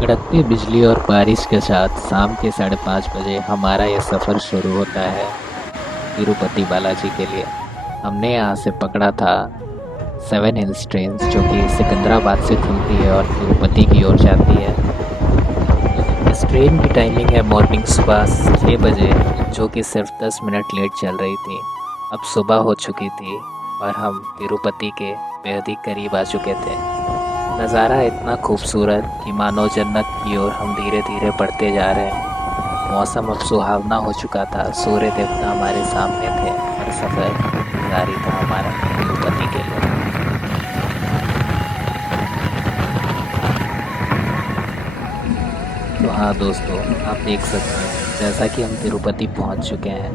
कड़कती बिजली और बारिश के साथ शाम के 5:30 बजे हमारा यह सफ़र शुरू होता है तिरुपति बालाजी के लिए। हमने यहाँ से पकड़ा था 7 हिल्स ट्रेन जो कि सिकंदराबाद से खुलती है और तिरुपति की ओर जाती है। इस ट्रेन की टाइमिंग है मॉर्निंग सुबह 6 बजे, जो कि सिर्फ 10 मिनट लेट चल रही थी। अब सुबह हो चुकी थी और हम तिरुपति के बेहद ही करीब आ चुके थे। नज़ारा इतना खूबसूरत कि मानो जन्नत की ओर हम धीरे धीरे बढ़ते जा रहे हैं। मौसम अब सुहावना हो चुका था, सूर्य देवता हमारे सामने थे और सफ़र जारी था हमारा तिरुपति के लिए। तो हाँ दोस्तों, आप देख सकते हैं जैसा कि हम तिरुपति पहुंच चुके हैं।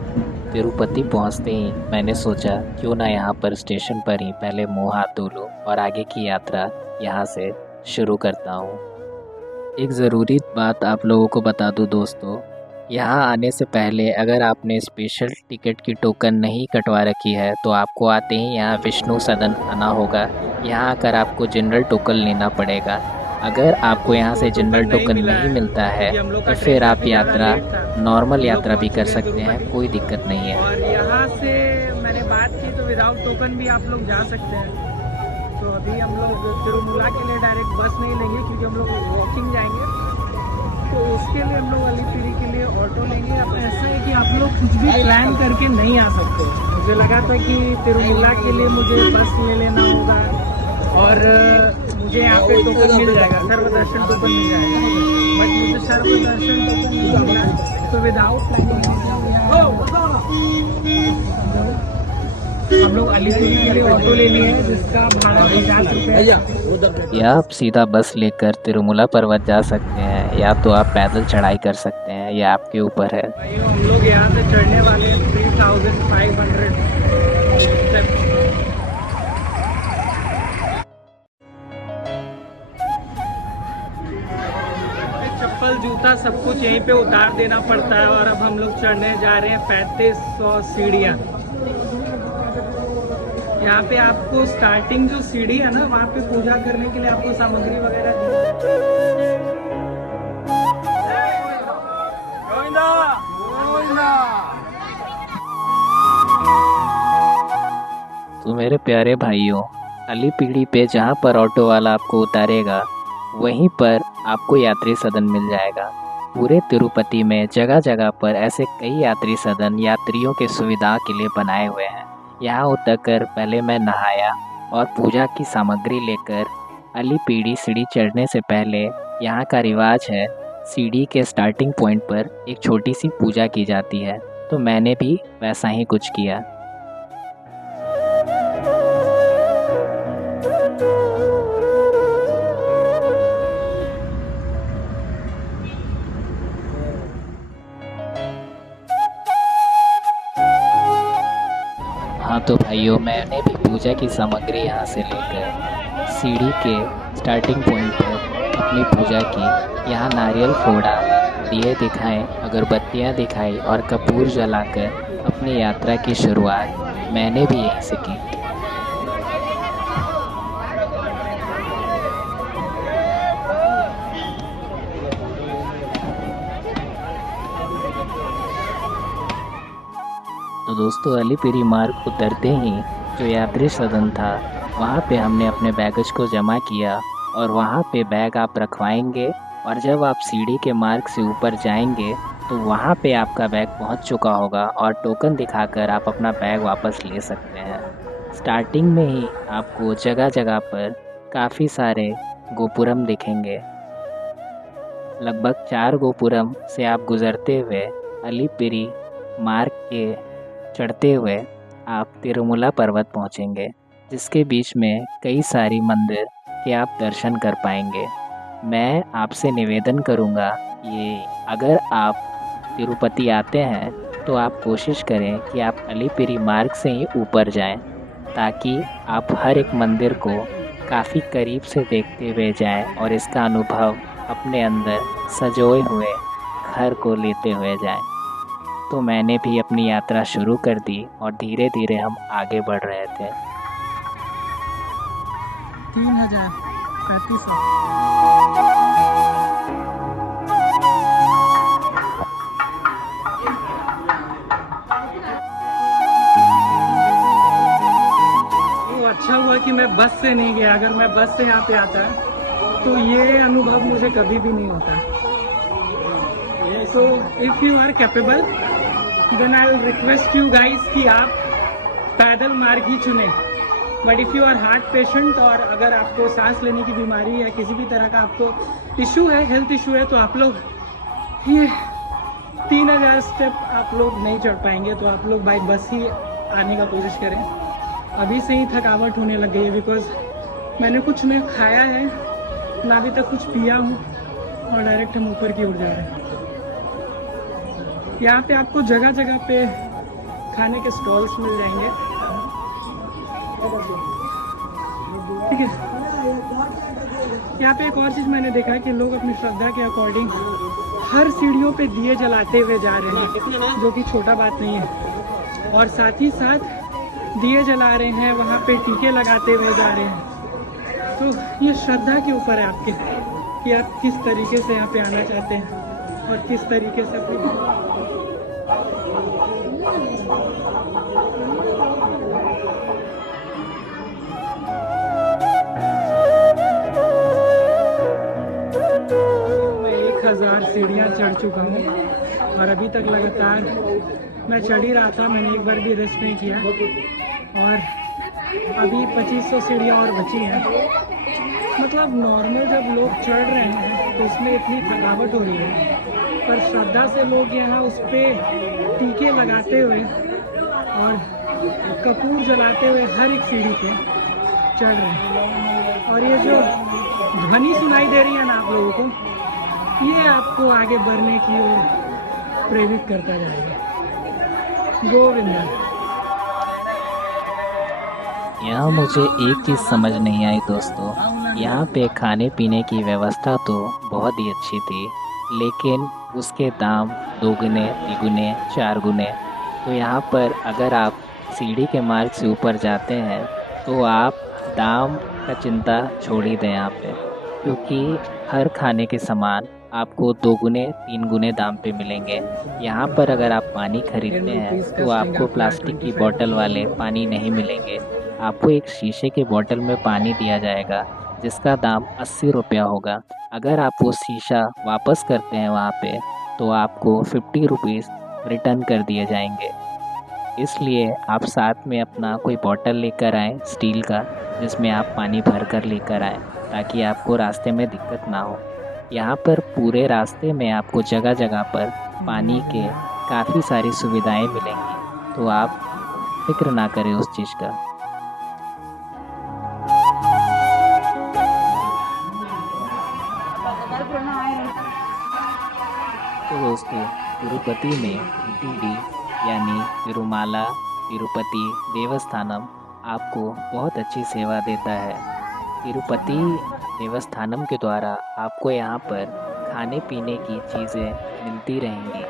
तिरुपति पहुंचते ही मैंने सोचा क्यों ना यहाँ पर स्टेशन पर ही पहले मुँह हाथ धो लूँ और आगे की यात्रा यहाँ से शुरू करता हूँ। एक ज़रूरी बात आप लोगों को बता दूँ दोस्तों, यहाँ आने से पहले अगर आपने स्पेशल टिकट की टोकन नहीं कटवा रखी है तो आपको आते ही यहाँ विष्णु सदन आना होगा। यहाँ आकर आपको जनरल टोकन लेना पड़ेगा। अगर आपको यहाँ से जनरल टोकन नहीं मिलता है तो फिर आप यात्रा नॉर्मल यात्रा भी कर सकते हैं, कोई दिक्कत नहीं है। और यहाँ से मैंने बात की तो विदाउट टोकन भी आप लोग जा सकते हैं। तो अभी हम लोग तिरुमला के लिए डायरेक्ट बस नहीं लेंगे क्योंकि हम लोग वॉकिंग जाएंगे, तो उसके लिए हम लोग अलीपीरी के लिए ऑटो लेंगे। अब ऐसा है कि आप लोग कुछ भी प्लान करके नहीं आ सकते। मुझे लगा था कि तिरुमला के लिए मुझे बस ले लेना होगा और मुझे यहाँ पे टोकन मिल जाएगा, सर्वदर्शन टोकन मिल जाएगा, बट मुझे सर्वदर्शन टोकन नहीं मिला। तो विदाउट हम लोग अलीपीरी के लिए ऑटो ले लिए हैं जिसका भाड़ा 50 रुपये। या आप सीधा बस लेकर तिरुमला पर्वत जा सकते हैं या तो आप पैदल चढ़ाई कर सकते हैं, यह आपके ऊपर है। हम लोग यहाँ से चढ़ने वाले हैं 3500 स्टेप्स। चप्पल जूता सब कुछ यहीं पे उतार देना पड़ता है और अब हम लोग चढ़ने जा रहे हैं 3500 सीढ़ियाँ। यहाँ पे आपको स्टार्टिंग जो सीढ़ी है ना, वहाँ पे पूजा करने के लिए आपको सामग्री वगैरह तो मेरे प्यारे भाइयों, अलीपीरी पे जहाँ पर ऑटो वाला आपको उतारेगा वहीं पर आपको यात्री सदन मिल जाएगा। पूरे तिरुपति में जगह जगह पर ऐसे कई यात्री सदन यात्रियों के सुविधा के लिए बनाए हुए हैं। यहाँ उतरकर पहले मैं नहाया और पूजा की सामग्री लेकर अलीपीरी सीढ़ी चढ़ने से पहले यहाँ का रिवाज है, सीढ़ी के स्टार्टिंग पॉइंट पर एक छोटी सी पूजा की जाती है। तो मैंने भी वैसा ही कुछ किया। हाँ तो भाइयों, मैंने भी पूजा की सामग्री यहाँ से लेकर सीढ़ी के स्टार्टिंग पॉइंट पर अपनी पूजा की। यहाँ नारियल फोड़ा, दिए दिखाए, अगरबत्तियाँ दिखाई और कपूर जलाकर अपनी यात्रा की शुरुआत मैंने भी यहीं से की। तो दोस्तों, अलीपीरी मार्ग उतरते ही जो यात्री सदन था वहाँ पे हमने अपने बैगेज को जमा किया और वहाँ पे बैग आप रखवाएंगे और जब आप सीढ़ी के मार्ग से ऊपर जाएंगे तो वहाँ पे आपका बैग पहुँच चुका होगा और टोकन दिखाकर आप अपना बैग वापस ले सकते हैं। स्टार्टिंग में ही आपको जगह जगह पर काफ़ी सारे गोपुरम दिखेंगे। लगभग 4 गोपुरम से आप गुज़रते हुए अलीपीरी मार्ग के चढ़ते हुए आप तिरुमला पर्वत पहुंचेंगे, जिसके बीच में कई सारी मंदिर के आप दर्शन कर पाएंगे। मैं आपसे निवेदन करूंगा कि अगर आप तिरुपति आते हैं तो आप कोशिश करें कि आप अलीपीरी मार्ग से ही ऊपर जाएं, ताकि आप हर एक मंदिर को काफ़ी करीब से देखते हुए जाएं और इसका अनुभव अपने अंदर सजोए हुए घर को लेते हुए जाएं। तो मैंने भी अपनी यात्रा शुरू कर दी और धीरे धीरे हम आगे बढ़ रहे थे। 3035 बस से नहीं गया, अगर मैं बस से यहाँ पे आता तो ये अनुभव मुझे कभी भी नहीं होता। तो if you are capable then I will request you guys कि आप पैदल मार्ग ही चुनें। But if you are heart patient और अगर आपको सांस लेने की बीमारी या किसी भी तरह का आपको इशू है, हेल्थ इशू है, तो आप लोग ये 3000 स्टेप आप लोग नहीं चढ़ पाएंगे। तो आप लोग बाई बस ही आने का कोशिश करें। अभी से ही थकावट होने लग गई है बिकॉज मैंने कुछ नहीं खाया है ना अभी तक कुछ पिया हूँ और डायरेक्ट हम ऊपर की ओर जा रहे हैं। यहाँ पे आपको जगह जगह पे खाने के स्टॉल्स मिल जाएंगे, ठीक है। यहाँ पे एक और चीज़ मैंने देखा कि लोग अपनी श्रद्धा के अकॉर्डिंग हर सीढ़ियों पे दिए जलाते हुए जा रहे हैं, जो कि छोटा बात नहीं है। और साथ ही साथ दिए जला रहे हैं, वहाँ पे टीके लगाते हुए जा रहे हैं। तो ये श्रद्धा के ऊपर है आपके कि आप किस तरीके से यहाँ पे आना चाहते हैं और किस तरीके से अपनी मैं 1000 सीढ़ियाँ चढ़ चुका हूँ और अभी तक लगातार मैं चढ़ ही रहा था। मैंने एक बार भी रेस्ट नहीं किया और अभी 2500 सीढ़ियाँ और बची हैं। मतलब नॉर्मल जब लोग चढ़ रहे हैं तो उसमें इतनी थकावट हो रही है, पर श्रद्धा से लोग यहाँ उस पर टीके लगाते हुए और कपूर जलाते हुए हर एक सीढ़ी पे चढ़ रहे हैं। और ये जो ध्वनि सुनाई दे रही है ना आप लोगों को, ये आपको आगे बढ़ने की ओर प्रेरित करता जाएगा। गोविंदा। यहाँ मुझे एक चीज़ समझ नहीं आई दोस्तों, यहाँ पे खाने पीने की व्यवस्था तो बहुत ही अच्छी थी, लेकिन उसके दाम 2 गुने 3 गुने 4 गुने। तो यहाँ पर अगर आप सीढ़ी के मार्ग से ऊपर जाते हैं तो आप दाम का चिंता छोड़ ही दें यहाँ पे, क्योंकि हर खाने के सामान आपको 2 गुने 3 गुने दाम पे मिलेंगे। यहाँ पर अगर आप पानी खरीदते हैं तो आपको प्लास्टिक की बोतल वाले पानी नहीं मिलेंगे, आपको एक शीशे के बोतल में पानी दिया जाएगा जिसका दाम 80 रुपया होगा। अगर आप वो शीशा वापस करते हैं वहाँ पे तो आपको 50 रुपीज़ रिटर्न कर दिए जाएंगे। इसलिए आप साथ में अपना कोई बोतल लेकर आएँ स्टील का, जिसमें आप पानी भर कर लेकर आएँ ताकि आपको रास्ते में दिक्कत ना हो। यहाँ पर पूरे रास्ते में आपको जगह जगह पर पानी के काफ़ी सारी सुविधाएं मिलेंगी, तो आप फिक्र ना करें उस चीज़ का। तो दोस्तों, तिरुपति में टीटी यानी तिरुमाला तिरुपति देवस्थानम आपको बहुत अच्छी सेवा देता है। तिरुपति देवस्थानम के द्वारा आपको यहाँ पर खाने पीने की चीज़ें मिलती रहेंगी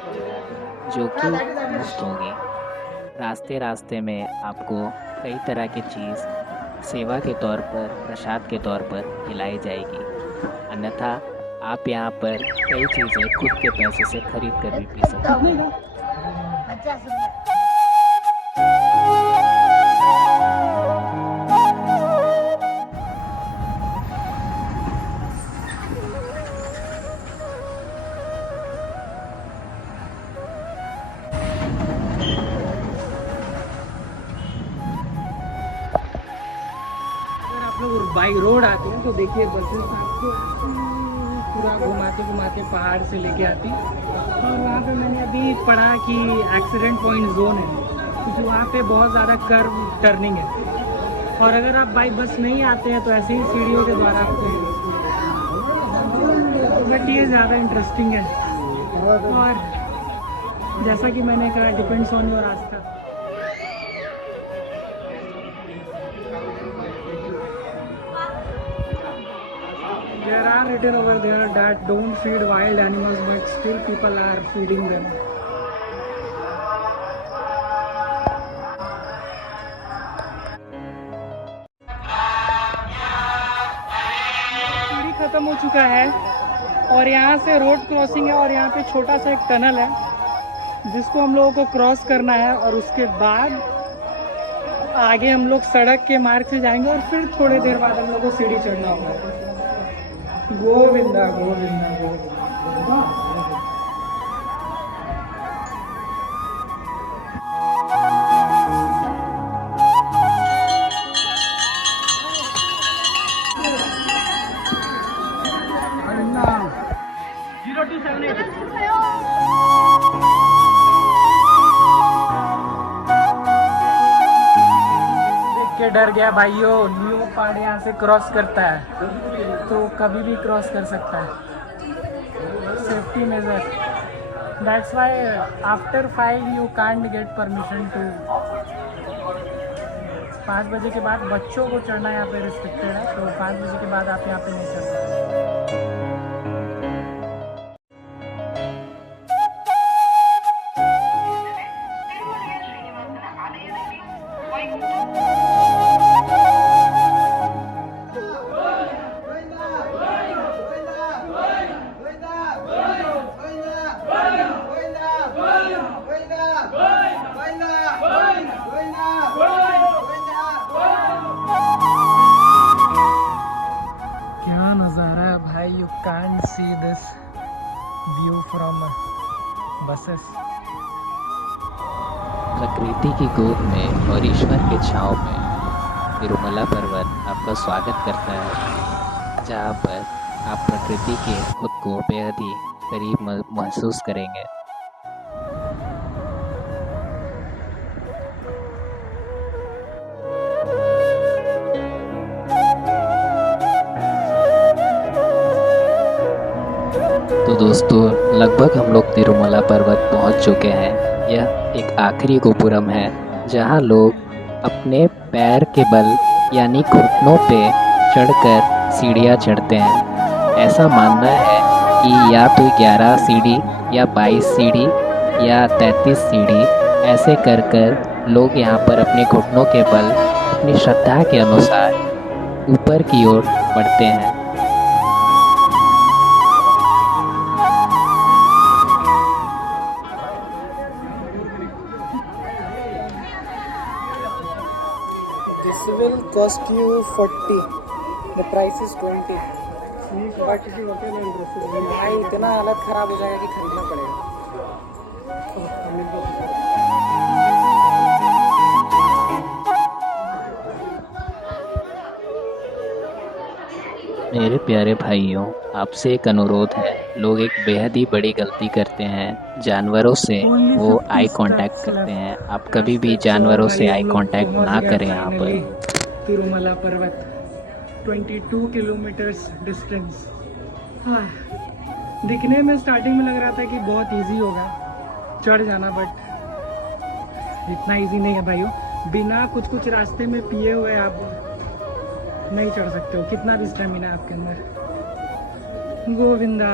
जो कि मुफ्त होंगी। रास्ते रास्ते में आपको कई तरह की चीज़ सेवा के तौर पर, प्रसाद के तौर पर खिलाई जाएगी। अन्यथा आप यहाँ पर कई चीज़ें खुद के पैसे से खरीद कर भी पी सकते हैं। बाई रोड आते हैं तो देखिए बसेस आपको पूरा घुमाते घुमाते पहाड़ से लेके आती। और वहाँ पे मैंने अभी पढ़ा कि एक्सीडेंट पॉइंट जोन है, क्योंकि वहाँ पे बहुत ज़्यादा कर्व टर्निंग है। और अगर आप बाई बस नहीं आते हैं तो ऐसे ही सीढ़ियों के द्वारा आपको, बट ये ज़्यादा इंटरेस्टिंग है। और जैसा कि मैंने कहा, depends on your Aastha. There are written over there that don't feed wild animals, but still people are feeding them. सीढ़ी खत्म हो चुका है और यहाँ से रोड क्रॉसिंग है और यहाँ पे छोटा सा एक टनल है जिसको हम लोगों को क्रॉस करना है। और उसके बाद आगे हम लोग सड़क के मार्ग से जाएंगे और फिर थोड़ी देर बाद हम लोग को सीढ़ी चढ़ना होगा। गोविंदा गोविंदा गोविंदा। के डर गया भाइयों, न्यू पहाड़ यहाँ से क्रॉस करता है तो कभी भी क्रॉस कर सकता है। Safety measure, that's why after 5 you can't get permission to. 5 बजे के बाद बच्चों को चढ़ना यहाँ पे रिस्ट्रिक्टेड है, तो 5 बजे के बाद आप यहाँ पे नहीं चढ़ सकते। क्या नज़ारा है भाई, you can see this view from buses. प्रकृति की गोद में और ईश्वर के छाँव में तिरुमला पर्वत आपका स्वागत करता है, जहाँ पर आप प्रकृति के खुद को बेहद ही करीब महसूस करेंगे। तो दोस्तों, लगभग हम लोग तिरुमला पर्वत पहुंच चुके हैं। यह एक आखिरी गोपुरम है जहां लोग अपने पैर के बल यानी घुटनों पे चढ़कर सीढ़ियां चढ़ते हैं। ऐसा मानना है कि या तो 11 सीढ़ी या 22 सीढ़ी या 33 सीढ़ी ऐसे कर कर लोग यहाँ पर अपने घुटनों के बल अपनी श्रद्धा के अनुसार ऊपर की ओर बढ़ते हैं। This will cost you 40. The price is 20. But भाई इतना हालत खराब हो जाएगा कि खरीदना पड़ेगा। मेरे प्यारे भाइयों, आपसे एक अनुरोध है। लोग एक बेहद ही बड़ी गलती करते हैं, जानवरों से वो आई कांटेक्ट करते हैं। आप कभी भी जानवरों से आई कांटेक्ट ना करें। यहाँ पर तिरुमला पर्वत 22 किलोमीटर्स डिस्टेंस। हाँ, दिखने में स्टार्टिंग में लग रहा था कि बहुत इजी होगा चढ़ जाना, बट इतना इजी नहीं है भाइयों। बिना कुछ रास्ते में पिए हुए आप नहीं चढ़ सकते हो, कितना भी स्टेमिना है आपके अंदर। गोविंदा।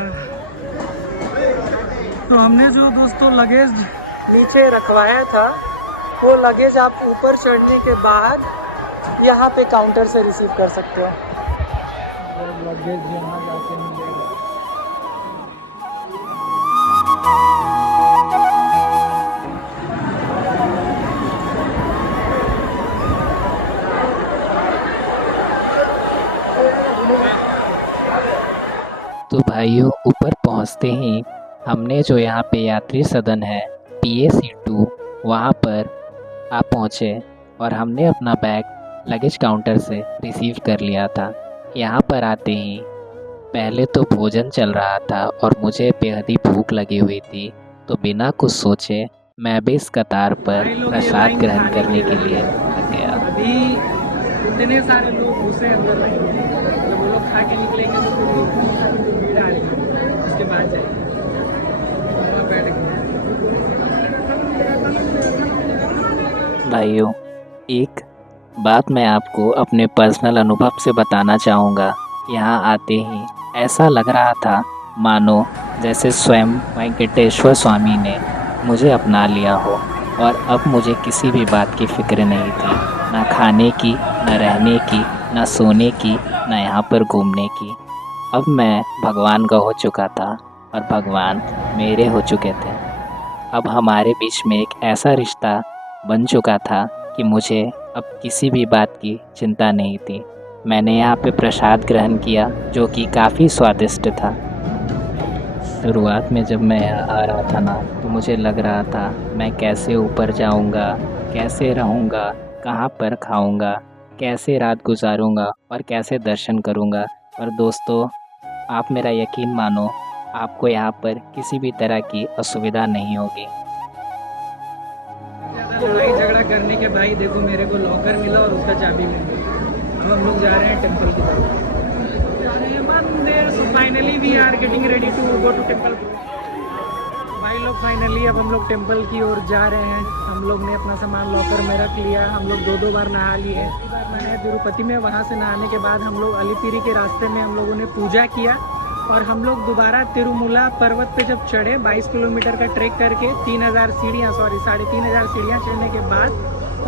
तो हमने जो दोस्तों लगेज नीचे रखवाया था, वो लगेज आप ऊपर चढ़ने के बाद यहाँ पे काउंटर से रिसीव कर सकते हो। लगेज यहाँ जाके मिलेगा। तो भाइयों, ऊपर पहुंचते ही हमने जो यहाँ पे यात्री सदन है PAC2, वहाँ पर आप पहुँचे और हमने अपना बैग लगेज काउंटर से रिसीव कर लिया था। यहाँ पर आते ही पहले तो भोजन चल रहा था और मुझे बेहद ही भूख लगी हुई थी, तो बिना कुछ सोचे मैं भी इस कतार पर प्रसाद ग्रहण करने के लिए लग गया। अभी इतने सारे लोग घुसे अंदर नहीं, जब वो लोग खा के निकलेंगे तो भीड़ आ रही है, उसके बाद जाएंगे। भाइयों, एक बात मैं आपको अपने पर्सनल अनुभव से बताना चाहूँगा। यहाँ आते ही ऐसा लग रहा था मानो जैसे स्वयं वेंकटेश्वर स्वामी ने मुझे अपना लिया हो, और अब मुझे किसी भी बात की फिक्र नहीं थी, ना खाने की, ना रहने की, ना सोने की, ना यहाँ पर घूमने की। अब मैं भगवान का हो चुका था और भगवान मेरे हो चुके थे। अब हमारे बीच में एक ऐसा रिश्ता बन चुका था कि मुझे अब किसी भी बात की चिंता नहीं थी। मैंने यहाँ पे प्रसाद ग्रहण किया जो कि काफ़ी स्वादिष्ट था। शुरुआत में जब मैं यहाँ आ रहा था ना तो मुझे लग रहा था मैं कैसे ऊपर जाऊँगा, कैसे रहूँगा, कहाँ पर खाऊँगा, कैसे रात गुजारूँगा और कैसे दर्शन करूँगा। पर दोस्तों, आप मेरा यकीन मानो, आपको यहाँ पर किसी भी तरह की असुविधा नहीं होगी। लड़ाई झगड़ा करने के भाई देखो मेरे को लॉकर मिला और उसका चाबी मिल गई। अब हम लोग जा रहे हैं टेंपल की तरफ, जा रहे हैं मंदिर। So finally we are getting ready to go to temple. भाई लोग फाइनली अब हम लोग टेंपल की ओर जा रहे हैं। हम लोग ने अपना सामान लॉकर में रख लिया। हम लोग दो बार नहा लिए। एक बार मैंने तिरुपति में, वहाँ से नहाने के बाद हम लोग अलिपिरी के रास्ते में हम लोगों ने पूजा किया और हम लोग दोबारा तिरुमला पर्वत पे जब चढ़े 22 किलोमीटर का ट्रैक करके 3000 सीढ़ियाँ 3500 सीढ़ियाँ चढ़ने के बाद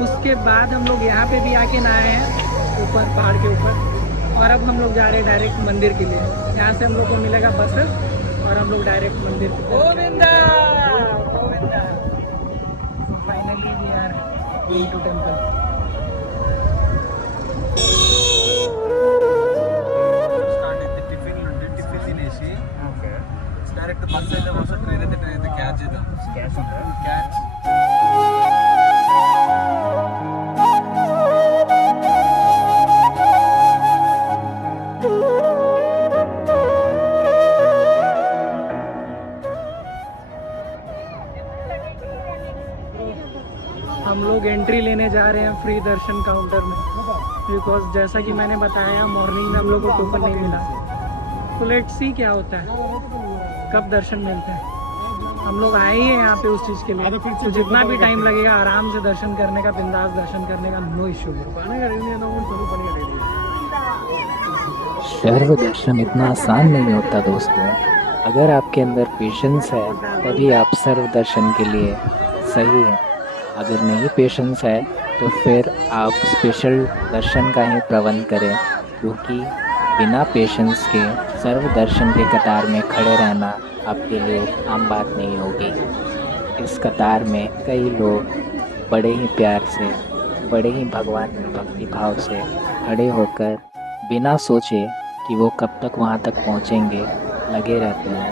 उसके बाद हम लोग यहाँ पे भी आके नहाए हैं ऊपर पहाड़ के ऊपर। और अब हम लोग जा रहे हैं डायरेक्ट मंदिर के लिए। यहाँ से हम लोग को मिलेगा बसेस और हम लोग डायरेक्ट मंदिर Govinda Govinda. Finally we are going to temple. Direct bus అయితే వస్తే ట్రైన్ అయితే క్యాచ్ చేద్దాం. క్యాచ్ हम लोग एंट्री लेने जा रहे हैं फ्री दर्शन काउंटर में, बिकॉज जैसा कि मैंने बताया मॉर्निंग में हम लोग को टोकन नहीं मिला। तो लेट्स सी क्या होता है, कब दर्शन मिलते हैं। हम लोग आए ही हैं यहाँ पे उस चीज़ के लिए, तो जितना भी टाइम लगेगा आराम से दर्शन करने का, बिंदास दर्शन करने का, नो इश्यू। सर्व दर्शन इतना आसान नहीं होता दोस्तों। अगर आपके अंदर पेशेंस है तभी आप सर्व दर्शन के लिए सही हैं। अगर नहीं पेशेंस है तो फिर आप स्पेशल दर्शन का ही प्रबंध करें, क्योंकि बिना पेशेंस के सर्व दर्शन के कतार में खड़े रहना आपके लिए आम बात नहीं होगी। इस कतार में कई लोग बड़े ही प्यार से, बड़े ही भगवान में भक्ति भाव से खड़े होकर बिना सोचे कि वो कब तक वहाँ तक पहुँचेंगे लगे रहते हैं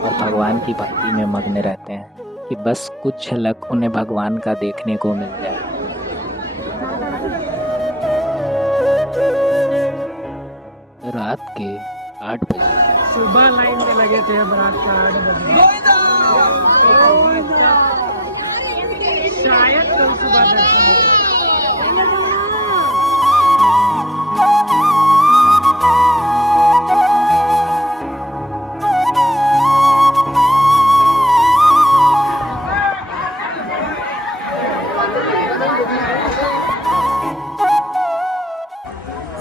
और भगवान की भक्ति में मग्न रहते हैं कि बस कुछ झलक उन्हें भगवान का देखने को मिल जाए। रात के 8 बजे सुबह लाइन में लगे थे, अब रात का 8 बजे। शायद कल सुबह दर्शन हो।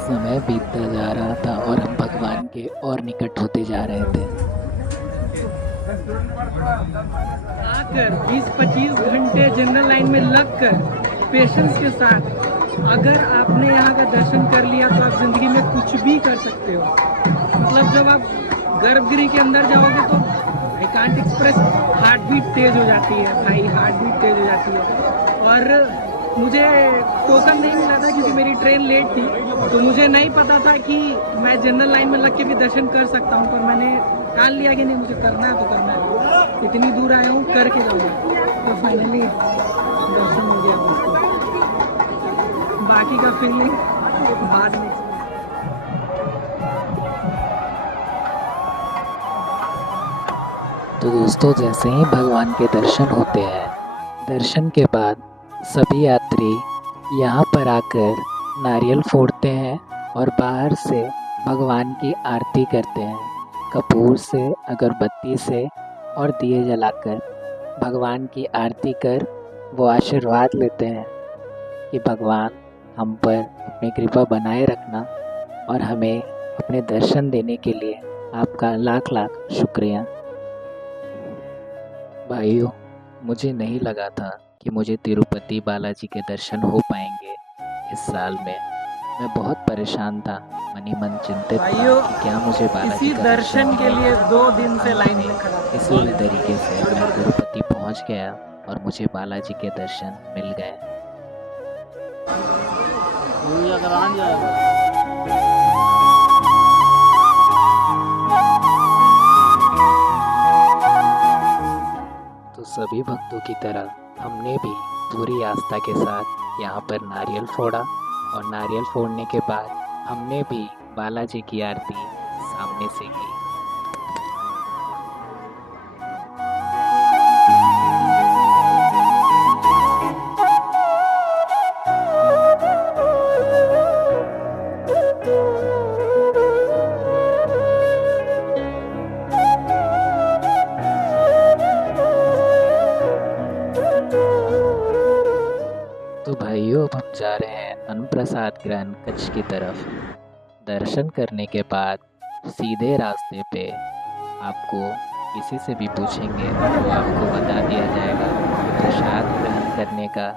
समय बीतता जा रहा था और हम भगवान के और निकट होते जा रहे थे। आकर 20-25 घंटे जनरल लाइन में लगकर पेशेंस के साथ अगर आपने यहाँ का दर्शन कर लिया तो आप जिंदगी में कुछ भी कर सकते हो। मतलब जब आप गर्भगृह के अंदर जाओगे तो I can't express, heart beat तेज हो जाती है भाई, हार्ट बीट तेज हो जाती है। और मुझे टोकन नहीं मिला था क्योंकि मेरी ट्रेन लेट थी, तो मुझे नहीं पता था कि मैं जनरल लाइन में लग के भी दर्शन कर सकता हूँ। पर मैंने ठान लिया कि नहीं, मुझे करना है तो करना है। इतनी दूर आया हूँ, करके जाऊँगा। तो फाइनली दर्शन हो गया दोस्तों। बाकी का फीलिंग बाद में। तो दोस्तों, जैसे ही भगवान के दर्शन होते हैं, दर्शन के बाद सभी यात्री यहाँ पर आकर नारियल फोड़ते हैं और बाहर से भगवान की आरती करते हैं। कपूर से, अगरबत्ती से और दिए जलाकर भगवान की आरती कर वो आशीर्वाद लेते हैं कि भगवान हम पर अपनी कृपा बनाए रखना और हमें अपने दर्शन देने के लिए आपका लाख लाख शुक्रिया। भाइयों, मुझे नहीं लगा था कि मुझे तिरुपति बालाजी के दर्शन हो पाएंगे इस साल में। मैं बहुत परेशान था, मनी मन चिंतित था कि क्या मुझे बालाजी का दर्शन के लिए 2 दिन से लाइन में खड़ा। इसी तरीके से मैं तिरुपति पहुंच गया और मुझे बालाजी के दर्शन मिल गए। अगर आ जाएगा तो सभी भक्तों की तरह हमने भी पूरी आस्था के साथ यहाँ पर नारियल फोड़ा और नारियल फोड़ने के बाद हमने भी बालाजी की आरती सामने से की। तो भाइयों अब हम जा रहे हैं अन्नप्रसाद ग्रहण कक्ष की तरफ। दर्शन करने के बाद सीधे रास्ते पे आपको किसी से भी पूछेंगे तो आपको बता दिया जाएगा कि प्रसाद ग्रहण करने का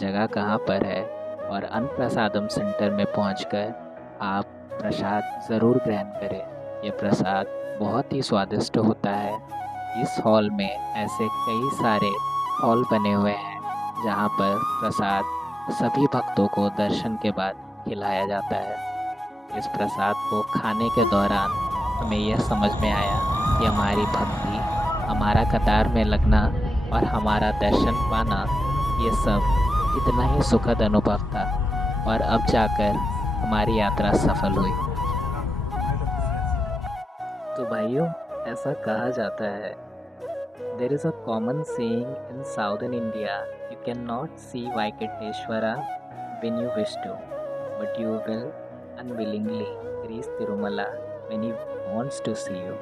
जगह कहाँ पर है, और अन्नप्रसादम सेंटर में पहुंचकर आप प्रसाद ज़रूर ग्रहण करें। ये प्रसाद बहुत ही स्वादिष्ट होता है। इस हॉल में ऐसे कई सारे हॉल बने हुए हैं जहाँ पर प्रसाद सभी भक्तों को दर्शन के बाद खिलाया जाता है। इस प्रसाद को खाने के दौरान हमें यह समझ में आया कि हमारी भक्ति, हमारा कतार में लगना और हमारा दर्शन पाना, ये सब कितना ही सुखद अनुभव था, और अब जाकर हमारी यात्रा सफल हुई। तो भाइयों, ऐसा कहा जाता है, there is a common saying in southern India, you cannot see Vaikateshwara when you wish to, but you will unwillingly reach Tirumala when he wants to see you.